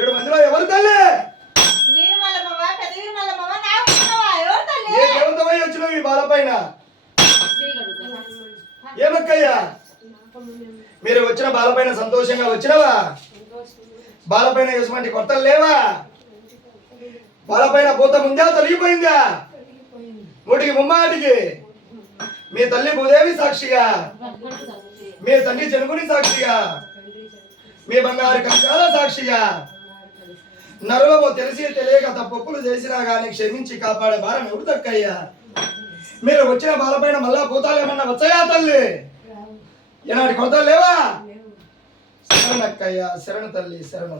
ఏడు మందిలో ఎవరు తల్లి? ఏ దేవతమై వచ్చినావు ఈ బాలపైన ఏమక్కయ్యా? మీరు వచ్చిన బాలపైన సంతోషంగా వచ్చినవా? బాలపైన యజమాని కొత్తలు లేవా? బాలపైన పూత ముందా తొలగిపోయిందా? నూటికి ముమ్మాటికి? మీ తల్లి భూదేవి సాక్షిగా? మీ తండ్రి చెనుకుని సాక్షిగా? మీ బంగారు కంచాల సాక్షిగా? నరులము తెలిసి తెలియక తప్పులు చేసినా గాని క్షమించి కాపాడే భారం ఎవరు తక్కయ్యా మీరు వచ్చిన బాలపైన మళ్ళా భూతాలు ఏమన్నా వచ్చాయా తల్లి? ఈనాటి కొరతలు లేవా. శరణక్కయ్యా శరణు తల్లి శరణు.